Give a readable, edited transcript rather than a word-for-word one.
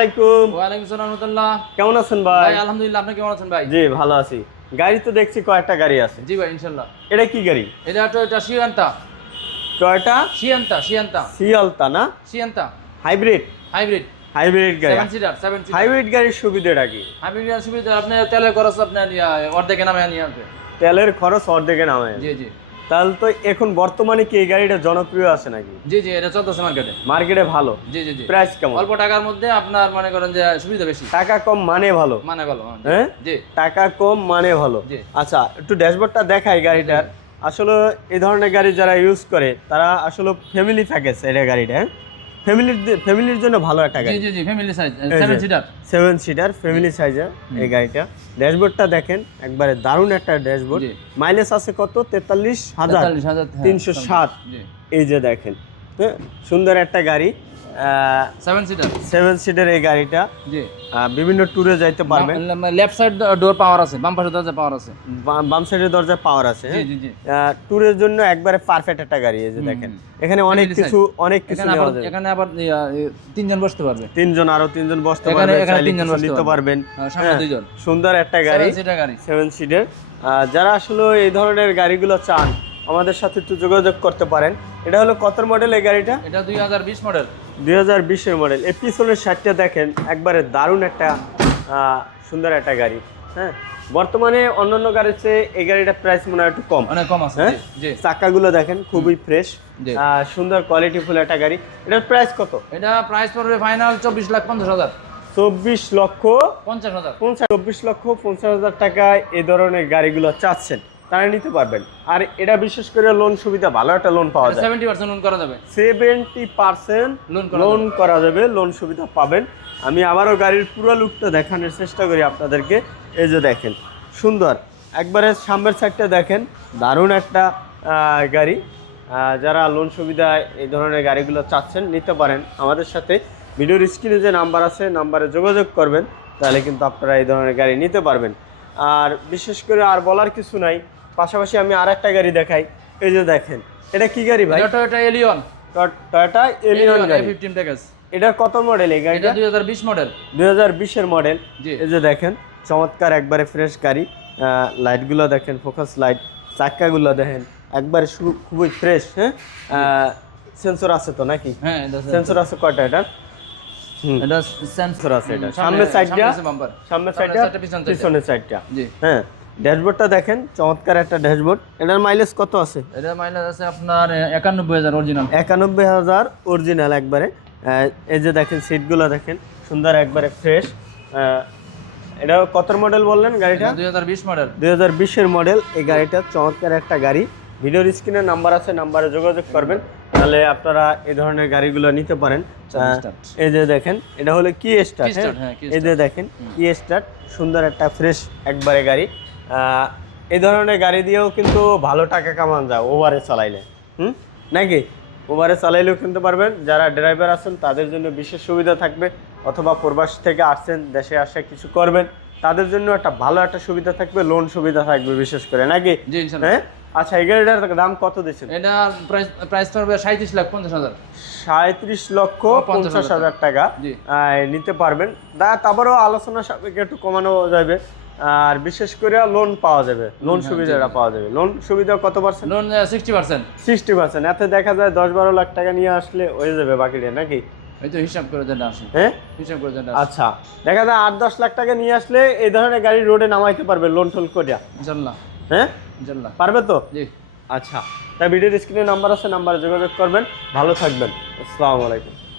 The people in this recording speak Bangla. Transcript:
আলাইকুম। ওয়ালাইকুম আসসালাম রাহমাতুল্লাহ। কেমন আছেন ভাই? ভাই আলহামদুলিল্লাহ, আপনি কেমন আছেন ভাই? জি ভালো আছি। গাড়ি তো দেখছি কয়েকটা গাড়ি আছে। জি ভাই ইনশাআল্লাহ। এটা কি গাড়ি? এটা টয়োটা সিয়ান্তা। টয়োটা সিয়ান্তা সিয়ালতা না? সিয়ান্তা হাইব্রিড হাইব্রিড হাইব্রিড গাড়ি। 7 সিটার। হাইব্রিড গাড়ির সুবিধাটা কি? হাইব্রিড এর সুবিধা আপনি তেলের খরচ আপনার অর্ধেকে নামায় নিয়ে আসবে। তেলের খরচ অর্ধেকে নামে। জি জি তাহলে তো এখন বর্তমানে কি এই গাড়িটা জনপ্রিয় আছে নাকি? জি জি এটা চলতেছে মার্কেটে। মার্কেটে ভালো। জি জি জি। প্রাইস কেমন? অল্প টাকার মধ্যে আপনার মনে করেন যে সুবিধা বেশি। টাকা কম মানে ভালো। মানে ভালো। হ্যাঁ জি টাকা কম মানে ভালো। জি। আচ্ছা একটু ড্যাশবোর্ডটা দেখাই গাড়িটার। আসলে এই ধরনের গাড়ি যারা ইউজ করে তারা আসলে ফ্যামিলি প্যাকেজ এটা গাড়িটা, হ্যাঁ ফ্যামিলির জন্য ভালো একটা জি গাড়ি। জি জি family size 7 seater. 7 seater family সাইজের এই গাড়িটা। ড্যাশবোর্ডটা দেখেন একবারে দারুণ একটা ড্যাশবোর্ড। জি। মাইলেজ আছে কত? 43,307। জি এই যে দেখেন, হ্যাঁ সুন্দর একটা গাড়ি। 7 সিটার। 7 সিটার এই গাড়িটা। জি বিভিন্ন ট্যুরে যাইতে পারবেন। লেফট সাইড ডোর পাওয়ার আছে, বাম পাশে দরজা পাওয়ার আছে। বাম সাইডের দরজা পাওয়ার আছে। জি জি জি। ট্যুরের জন্য একবারে পারফেক্ট একটা গাড়ি। এই যে দেখেন এখানে অনেক কিছু নেওয়া যাবে। এখানে আবার তিনজন বসতে পারবে। আরো তিনজন বসতে এখানে পারবেন, এখানে চাইলে তিনজন কিছু বসতে নিতে পারবেন। সামনে দুইজন। সুন্দর একটা গাড়ি, 7 সিটার গাড়ি। 7 সিটার। যারা আসলে এই ধরনের গাড়িগুলো চান আমাদের সাথে একটু যোগাযোগ করতে পারেন। এটা হলো কত মডেল এই গাড়িটা? এটা 2020 মডেল। 2020 এর মডেল। এই পিছনের সাইডটা দেখেন একবারে দারুণ একটা সুন্দর একটা গাড়ি। হ্যাঁ বর্তমানে অন্যান্য গাড়ির চেয়ে এই গাড়িটার প্রাইস মনে হয় একটু কম। অনেক কম আছে। হ্যাঁ জি চাকাগুলো দেখেন খুবই ফ্রেশ, জি। সুন্দর কোয়ালিটি ফুল একটা গাড়ি। এটার প্রাইস কত? এটা প্রাইস পড়বে ফাইনাল 24,50,000। 24,50,000 24,50,000 টাকায় এই ধরনের গাড়িগুলো চাচ্ছেন তারা নিতে পারবেন। আর এটা বিশেষ করে লোন সুবিধা, ভালো একটা লোন পাওয়া যায়। 70% লোন করা যাবে। 70% লোন করা যাবে, লোন সুবিধা পাবেন। আমি আবারও গাড়ির পুরো লুকটা দেখানোর চেষ্টা করি আপনাদেরকে। এই যে দেখেন সুন্দর একবারে সামনের সাইডটা দেখেন, দারুণ একটা গাড়ি। যারা লোন সুবিধা এই ধরনের গাড়িগুলো চাচ্ছেন নিতে পারেন আমাদের সাথে। ভিডিওর স্ক্রিনে যে নাম্বার আছে নাম্বারে যোগাযোগ করবেন, তাহলে কিন্তু আপনারা এই ধরনের গাড়ি নিতে পারবেন। আর বিশেষ করে আর বলার কিছু নাই। পাশাপাশি আমি আর একটা গাড়ি দেখাই। এই যে দেখেন এটা কি গাড়ি ভাই? এটা টয়োটা এলিয়ন। টয়োটা এলিয়ন গাড়ি। 15 প্যাকেজ। এটা কত মডেল এই গাড়িটা? এটা 2020 মডেল। 2020 এর মডেল। জি। এই যে দেখেন চমৎকার একবারে ফ্রেশ গাড়ি। লাইটগুলো দেখেন, ফোকাস লাইট। চাকাগুলো দেখেন একবারে খুবই ফ্রেশ। হ্যাঁ সেন্সর আছে তো নাকি? হ্যাঁ সেন্সর আছে কয়টা এটা? এটা সেন্সর আছে এটা। সামনের সাইডটা, সামনের সাইডটা, পিছনের সাইডটা। জি। হ্যাঁ ড্যাশবোর্ডটা দেখেন চমৎকার একটা ড্যাশবোর্ড। এটার মাইলেজ কত আছে? এটার মাইলেজ আছে আপনার 91,000 অরিজিনাল। 91,000 অরিজিনাল একবারে। এই যে দেখেন সিটগুলো দেখেন সুন্দর একবারে ফ্রেশ। এটা কত মডেল বললেন গাড়িটা? 2020 মডেল। 2020 এর মডেল এই গাড়িটা। চমৎকার একটা গাড়ি। ভিডিওর স্ক্রিনে নাম্বার আছে, নাম্বারে যোগাযোগ করবেন, তাহলে আপনারা এই ধরনের গাড়িগুলো নিতে পারেন। এই যে দেখেন এটা হলো কি স্টার্ট। এই যে দেখেন কি স্টার্ট, সুন্দর একটা ফ্রেশ একবারে গাড়ি। এই ধরনের গাড়ি দিয়েও কিন্তু ভালো টাকা কামান যায় ওভারে চালাইলে। নাকি ওভারে চালাইলেও কিনতে পারবেন। যারা ড্রাইভার আছেন তাদের জন্য বিশেষ সুবিধা থাকবে, অথবা প্রবাস থেকে আসছেন দেশে আসে কিছু করবেন তাদের জন্য একটা ভালো একটা সুবিধা থাকবে, লোন সুবিধা থাকবে বিশেষ করে, নাকি? জি ইনশাআল্লাহ। হ্যাঁ আচ্ছা এই গাড়িটার দাম কত দিচ্ছেন? এটা প্রাইস পড়বে 37,50,000। 37,50,000 টাকা নিতে পারবেন। তারপরেও আলোচনা সাপেক্ষে একটু কমানো যাবে। আর বিশেষ করে লোন পাওয়া যাবে, লোন সুবিধাটা পাওয়া যাবে। লোন সুবিধা কত পার্সেন্ট? লোন 60%। 60%। এতে দেখা যায় 10-12 লাখ টাকা নিয়ে আসলে হয়ে যাবে বাকিটা, নাকি? এই তো হিসাব করে যেটা আসে। হ্যাঁ হিসাব করে যেটা। আচ্ছা দেখা যায় 8-10 লাখ টাকা নিয়ে আসলে এই ধরনের গাড়ি রোডে নামাইতে পারবে লোন টোল করে। ইনশাআল্লাহ। হ্যাঁ ইনশাআল্লাহ পারবে তো? জি। আচ্ছা তাই ভিডিওর স্ক্রিনে নাম্বার আছে, নাম্বারে যোগাযোগ করবেন। ভালো থাকবেন। আসসালামু আলাইকুম।